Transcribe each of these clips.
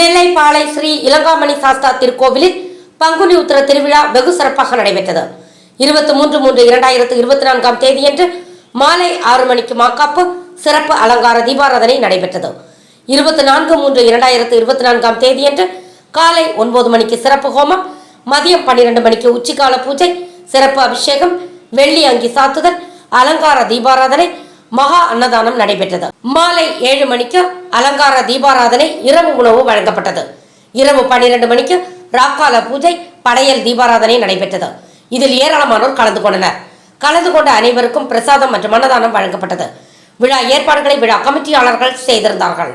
நெல்லை பாளை ஸ்ரீ இளங்காமணி சாஸ்தா திருக்கோவிலில் பங்குனி உத்திர திருவிழா வெகு சிறப்பாக நடைபெற்றது. 23/3/2024 தேதியன்று மாலை 6 மணிக்கு மாக்காப்பு சிறப்பு அலங்கார தீபாராதனை நடைபெற்றது. 24/3/2024 தேதியன்று காலை 9 மணிக்கு சிறப்பு ஹோமம், மதியம் 12 மணிக்கு உச்சிகால பூஜை, சிறப்பு அபிஷேகம், வெள்ளி அங்கி சாத்துதல், அலங்கார தீபாராதனை, மகா அன்னதானம் நடைபெற்றது. மாலை 7 மணிக்கு அலங்கார தீபாராதனை, இரவு உணவு வழங்கப்பட்டது. இரவு 12 மணிக்கு ராக்கால பூஜை, படையல் தீபாராதனை நடைபெற்றது. இதில் ஏராளமானோர் கலந்து கொண்டனர். கலந்து கொண்ட அனைவருக்கும் பிரசாதம் மற்றும் அன்னதானம் வழங்கப்பட்டது. விழா ஏற்பாடுகளை விழா கமிட்டியாளர்கள் செய்திருந்தார்கள்.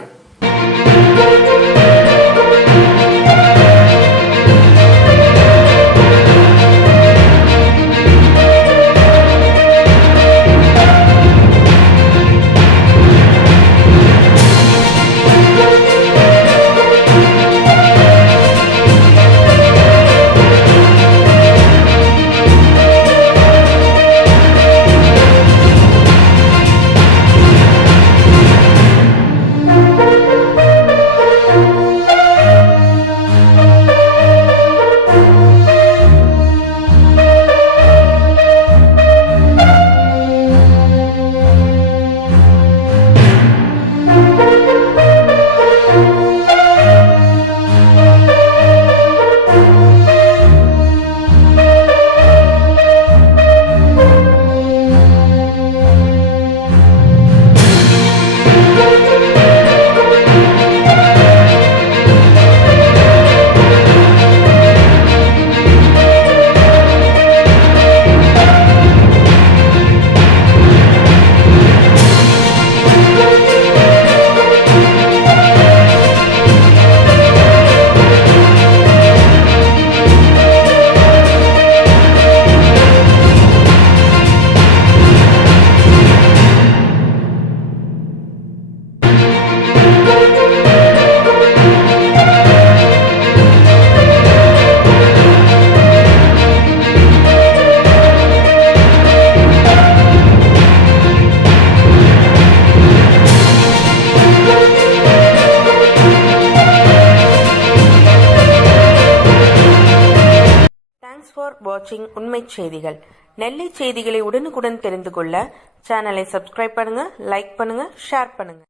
ஃபார் வாட்சிங் உண்மை செய்திகள். நெல்லை செய்திகளை உடனுக்குடன் தெரிந்து கொள்ள சேனலை சப்ஸ்கிரைப் பண்ணுங்க, லைக் பண்ணுங்க, ஷேர் பண்ணுங்க.